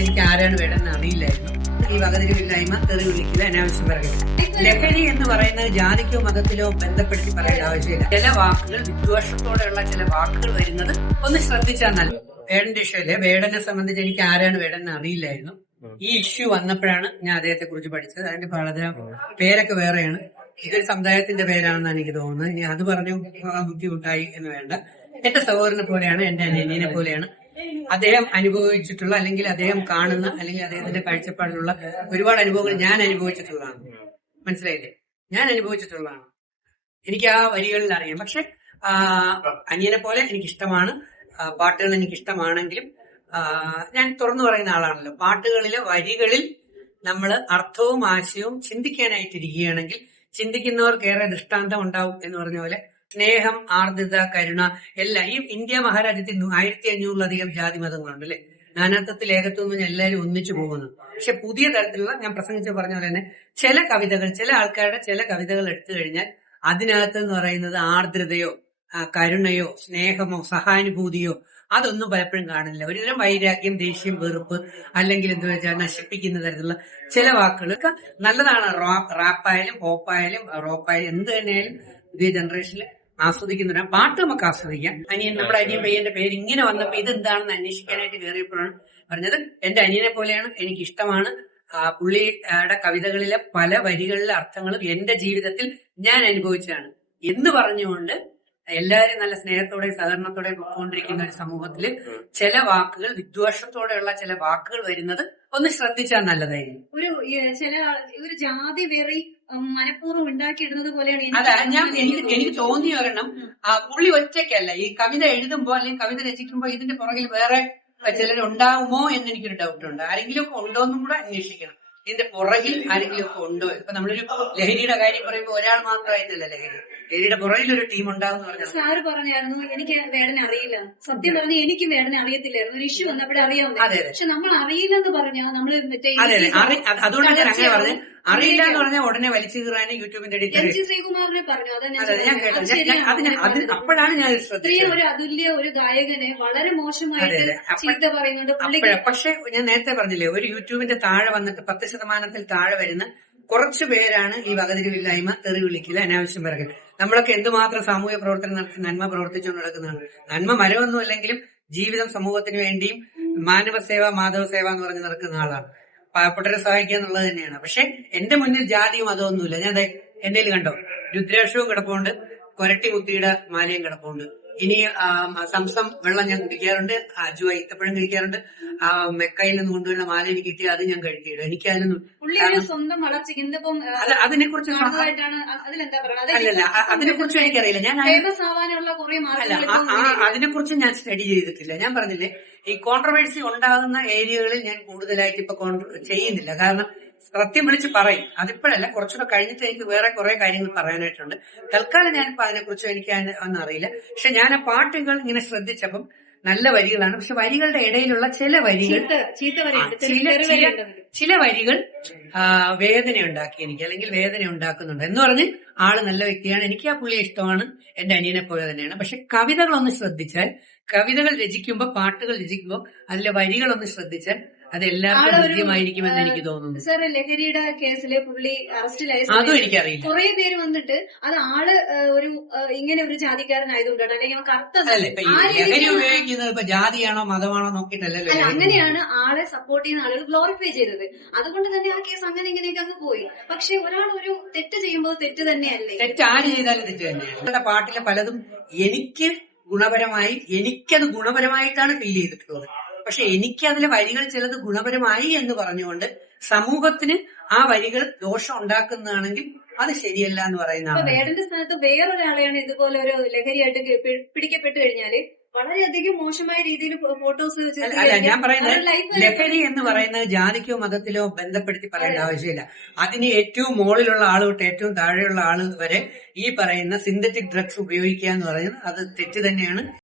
എനിക്ക് ആരാണ് വേണമെന്ന് അറിയില്ലായിരുന്നു. ഈ വകതിരിവില്ലായ്മ, തെറി വിളിക്കുക, അനാവശ്യം പറയുക. ലഹരി എന്ന് പറയുന്നത് ജാതിക്കോ മതത്തിലോ ബന്ധപ്പെടുത്തി പറയേണ്ട ആവശ്യമില്ല. ചില വാക്കുകൾ, വിദ്വേഷത്തോടെയുള്ള ചില വാക്കുകൾ വരുന്നത് ഒന്ന് ശ്രദ്ധിച്ചാൽ നല്ലത്. വേടന്റെ ഇഷ്യൂ വേടനെ സംബന്ധിച്ച് എനിക്ക് ആരാണ് വേടനെന്ന് അറിയില്ലായിരുന്നു. ഈ ഇഷ്യൂ വന്നപ്പോഴാണ് ഞാൻ അദ്ദേഹത്തെ കുറിച്ച് പഠിച്ചത്. അതിന്റെ വളരെ പേരൊക്കെ വേറെയാണ്. ഇതൊരു സമുദായത്തിന്റെ പേരാണെന്നാണ് എനിക്ക് തോന്നുന്നത്. ഇനി അത് പറഞ്ഞു ബുദ്ധിമുട്ടായി എന്ന് വേണ്ട. എന്റെ സഹോദരനെ പോലെയാണ്, എന്റെ അനിയനെ പോലെയാണ്. അദ്ദേഹം അനുഭവിച്ചിട്ടുള്ള, അല്ലെങ്കിൽ അദ്ദേഹം കാണുന്ന, അല്ലെങ്കിൽ അദ്ദേഹത്തിന്റെ കാഴ്ചപ്പാടിലുള്ള ഒരുപാട് അനുഭവങ്ങൾ ഞാൻ അനുഭവിച്ചിട്ടുള്ളതാണ്. മനസ്സിലായില്ലേ? ഞാൻ അനുഭവിച്ചിട്ടുള്ളതാണ്. എനിക്ക് ആ വരികളിൽ അറിയാം. പക്ഷെ അനിയനെ പോലെ എനിക്കിഷ്ടമാണ്. പാട്ടുകൾ എനിക്കിഷ്ടമാണെങ്കിലും ഞാൻ തുറന്നു പറയുന്ന ആളാണല്ലോ. പാട്ടുകളിലെ വരികളിൽ നമ്മൾ അർത്ഥവും ആശയവും ചിന്തിക്കാനായിട്ടിരിക്കുകയാണെങ്കിൽ ചിന്തിക്കുന്നവർക്കേറെ ദൃഷ്ടാന്തം ഉണ്ടാവും എന്ന് പറഞ്ഞ പോലെ സ്നേഹം, ആർദ്രത, കരുണ എല്ലാം. ഈ ഇന്ത്യ മഹാരാജ്യത്തിൽ 1500-ലധികം ജാതി മതങ്ങളുണ്ട് അല്ലെ. നാനാത്വത്തിൽ ഏകത്വം എന്ന് പറഞ്ഞാൽ എല്ലാവരും ഒന്നിച്ചു പോകുന്നു. പക്ഷെ പുതിയ തരത്തിലുള്ള, ഞാൻ പ്രസംഗിച്ച് പറഞ്ഞ പോലെ തന്നെ, ചില കവിതകൾ, ചില ആൾക്കാരുടെ ചില കവിതകൾ എടുത്തു കഴിഞ്ഞാൽ അതിനകത്ത് എന്ന് പറയുന്നത് ആർദ്രതയോ കരുണയോ സ്നേഹമോ സഹാനുഭൂതിയോ അതൊന്നും പലപ്പോഴും കാണില്ല. ഒരുതരം വൈരാഗ്യം, ദേഷ്യം, വെറുപ്പ്, അല്ലെങ്കിൽ എന്താ വെച്ചാൽ നശിപ്പിക്കുന്ന തരത്തിലുള്ള ചില വാക്കുകളൊക്കെ നല്ലതാണ്. റാപ്പായാലും പോപ്പായാലും റോപ്പായാലും എന്ത് തന്നെയായാലും പുതിയ ജനറേഷനിൽ ആസ്വദിക്കുന്ന പാട്ട് നമുക്ക് ആസ്വദിക്കാം. നമ്മുടെ അനിയൻ പയ്യന്റെ പേര് ഇങ്ങനെ വന്നപ്പോ ഇതെന്താണെന്ന് അന്വേഷിക്കാനായിട്ട് കയറിയപ്പോഴാണ് പറഞ്ഞത് എന്റെ അനിയനെ പോലെയാണ്, എനിക്ക് ഇഷ്ടമാണ്. പുള്ളിയുടെ കവിതകളിലെ പല വരികളിലെ അർത്ഥങ്ങളും എന്റെ ജീവിതത്തിൽ ഞാൻ അനുഭവിച്ചതാണ് എന്ന് പറഞ്ഞുകൊണ്ട് എല്ലാവരും നല്ല സ്നേഹത്തോടെയും സഹകരണത്തോടെയും പോയിക്കൊണ്ടിരിക്കുന്ന ഒരു സമൂഹത്തില് ചില വാക്കുകൾ, വിദ്വേഷത്തോടെയുള്ള ചില വാക്കുകൾ വരുന്നത് ഒന്ന് ശ്രദ്ധിച്ചാൽ നല്ലതായിരിക്കും. ഒരു ജാതി വെറി മനഃപൂർവ്വം ഉണ്ടാക്കിയിടുന്നത് പോലെയാണ്. അതാ എനിക്ക് തോന്നി ഒരെണ്ണം. പുള്ളി ഒറ്റയ്ക്കല്ല ഈ കവിത എഴുതുമ്പോ അല്ലെങ്കിൽ കവിത രചിക്കുമ്പോ ഇതിന്റെ പുറകിൽ വേറെ ചിലരുണ്ടാവുമോ എന്ന് എനിക്കൊരു ഡൗട്ടുണ്ട്. ആരെങ്കിലും ഒക്കെ ഉണ്ടോ എന്നും കൂടെ അന്വേഷിക്കണം. ഇതിന്റെ പുറകിൽ ആരെങ്കിലും ഒക്കെ ഉണ്ടോ? ഇപ്പൊ നമ്മളൊരു ലഹരിയുടെ കാര്യം പറയുമ്പോൾ ഒരാൾ മാത്രമായിട്ടല്ല ലഹരിയുടെ പുറകിൽ ഒരു ടീം ഉണ്ടാവും. സാറ് പറഞ്ഞായിരുന്നു എനിക്ക് വേടനെ അറിയില്ല. സത്യം പറഞ്ഞ എനിക്ക് വേടനെ അറിയത്തില്ലായിരുന്നു. ഒരു ഇഷ്യൂ വന്നപ്പോഴേ അറിയാവുന്നത്. പക്ഷെ നമ്മൾ അറിയില്ലെന്ന് പറഞ്ഞാൽ നമ്മള് അതുകൊണ്ടാണ് ഞാൻ അങ്ങനെ പറഞ്ഞത്. അറിയില്ല എന്ന് പറഞ്ഞാൽ ഉടനെ വലിച്ചു കീറാനും യൂട്യൂബിന്റെ ശ്രീകുമാറിനെ പറഞ്ഞു. അപ്പോഴാണ് ഞാൻ ശ്രദ്ധിച്ചത്. ഒരു അതുല്യ ഒരു ഗായകനെ വളരെ മോശമായിട്ട് ചീത്ത പറയുന്നുണ്ട്. പക്ഷെ ഞാൻ നേരത്തെ പറഞ്ഞില്ലേ, ഒരു യൂട്യൂബിന്റെ താഴെ വന്നിട്ട് 10% താഴെ വരുന്ന കുറച്ചു പേരാണ് ഈ വകതിരിവില്ലായ്മ, തെറി വിളിക്കില്ല, അനാവശ്യം പറയുക. നമ്മളൊക്കെ എന്തുമാത്രം സാമൂഹ്യ പ്രവർത്തനം നടത്തി നന്മ പ്രവർത്തിച്ചുകൊണ്ട് നടക്കുന്നതാണ്. നന്മ മരമൊന്നും അല്ലെങ്കിലും ജീവിതം സമൂഹത്തിന് വേണ്ടിയും മാനവസേവ, മാധവസേവ എന്ന് പറഞ്ഞ് നടക്കുന്ന ആളാണ്. പാവപ്പെട്ടവരെ സഹായിക്കുക എന്നുള്ളത് തന്നെയാണ്. പക്ഷെ എന്റെ മുന്നിൽ ജാതിയും മതമൊന്നുമില്ല. ഞാൻ എന്റെ കണ്ടോ, രുദ്രാക്ഷവും കിടപ്പുണ്ട്, കൊരട്ടി മുത്തിയുടെ മാലയും കിടപ്പുണ്ട്. ഇനി സംസം വെള്ളം ഞാൻ കുടിക്കാറുണ്ട്, അജുവ ഈത്തപ്പഴം കഴിക്കാറുണ്ട്. മെക്കയിൽ നിന്ന് കൊണ്ടുവരുന്ന മാല എനിക്ക് കിട്ടിയ അത് ഞാൻ കഴിക്കില്ല. എനിക്ക് അതിനൊന്നും സ്വന്തം വളർച്ചയ്ക്ക് അതിനെക്കുറിച്ച് അല്ലല്ല, അതിനെക്കുറിച്ച് എനിക്കറിയില്ല. ഞാൻ അതിനെക്കുറിച്ച് ഞാൻ സ്റ്റഡി ചെയ്തിട്ടില്ല. ഞാൻ പറഞ്ഞില്ലേ, ഈ കോൺട്രവേഴ്സി ഉണ്ടാകുന്ന ഏരിയകളിൽ ഞാൻ കൂടുതലായിട്ട് ഇപ്പൊ ചെയ്യുന്നില്ല. കാരണം സത്യം വിളിച്ച് പറയും. അതിപ്പോഴല്ല, കുറച്ചുകൂടെ കഴിഞ്ഞിട്ട് എനിക്ക് വേറെ കുറെ കാര്യങ്ങൾ പറയാനായിട്ടുണ്ട്. തൽക്കാലം ഞാനിപ്പോ അതിനെക്കുറിച്ച് എനിക്ക് ഒന്നും അറിയില്ല. പക്ഷെ ഞാൻ ആ പാട്ടുകൾ ഇങ്ങനെ ശ്രദ്ധിച്ചപ്പം നല്ല വരികളാണ്. പക്ഷെ വരികളുടെ ഇടയിലുള്ള ചില വരികൾ വേദന ഉണ്ടാക്കി എനിക്ക്, അല്ലെങ്കിൽ വേദന ഉണ്ടാക്കുന്നുണ്ട് എന്ന് പറഞ്ഞ് ആള് നല്ല വ്യക്തിയാണ്, എനിക്ക് ആ പുള്ളിയെ ഇഷ്ടമാണ്, എന്റെ അനിയനെ പോലെ തന്നെയാണ്. പക്ഷെ കവിതകളൊന്ന് ശ്രദ്ധിച്ചാൽ, കവിതകൾ രചിക്കുമ്പോൾ, പാട്ടുകൾ രചിക്കുമ്പോൾ അതിലെ വരികളൊന്ന് ശ്രദ്ധിച്ചാൽ അത് എല്ലാവർക്കും ബുദ്ധിമായിരിക്കുമെന്ന് എനിക്ക് തോന്നുന്നു. സാർ, ലഹരിയുടെ കേസില് പുള്ളി അറസ്റ്റിലായി. അതും എനിക്കറിയില്ല. കുറെ പേര് വന്നിട്ട് അത് ആള് ഒരു ഇങ്ങനെ ഒരു ജാതിക്കാരനായതുകൊണ്ടാണ്, അല്ലെങ്കിൽ ലഹരി ഉപയോഗിക്കുന്നത് ഇപ്പൊ ജാതിയാണോ മതമാണോ നോക്കിയിട്ടല്ലോ. അങ്ങനെയാണ് ആളെ സപ്പോർട്ട് ചെയ്യുന്ന ആളുകൾ ഗ്ലോറിഫൈ ചെയ്തത്. അതുകൊണ്ട് തന്നെ ആ കേസ് അങ്ങനെ ഇങ്ങനെയൊക്കെ അങ്ങ് പോയി. പക്ഷെ ഒരാൾ ഒരു തെറ്റ് ചെയ്യുമ്പോൾ തെറ്റ് തന്നെയല്ലേ? തെറ്റ് ആര് ചെയ്താലും തെറ്റ് തന്നെയാണ്. പാട്ടിലെ പലതും എനിക്കത് ഗുണപരമായിട്ടാണ് ഫീൽ ചെയ്തിട്ടുള്ളത്. പക്ഷെ എനിക്ക് അതിലെ വരികൾ ചിലത് ഗുണപരമായി എന്ന് പറഞ്ഞുകൊണ്ട് സമൂഹത്തിന് ആ വരികൾ ദോഷം ഉണ്ടാക്കുന്നതാണെങ്കിൽ അത് ശരിയല്ല എന്ന് പറയുന്നതാണ്. വേടന്റെ സ്ഥാനത്ത് വേറൊരാളെയാണ് ഇതുപോലെ ഒരു ലഹരിയായിട്ട് പിടിക്കപ്പെട്ടു കഴിഞ്ഞാല് വളരെയധികം മോശമായ രീതിയിൽ ഫോട്ടോസ്. അല്ല, ഞാൻ പറയുന്നത് ലഹരി എന്ന് പറയുന്നത് ജാതിക്കോ മതത്തിലോ ബന്ധപ്പെടുത്തി പറയേണ്ട ആവശ്യമില്ല. അതിന് ഏറ്റവും മുകളിലുള്ള ആൾ തൊട്ട് ഏറ്റവും താഴെയുള്ള ആൾ വരെ ഈ പറയുന്ന സിന്തറ്റിക് ഡ്രഗ്സ് ഉപയോഗിക്കുക എന്ന് പറയുന്നത് അത് തെറ്റ് തന്നെയാണ്.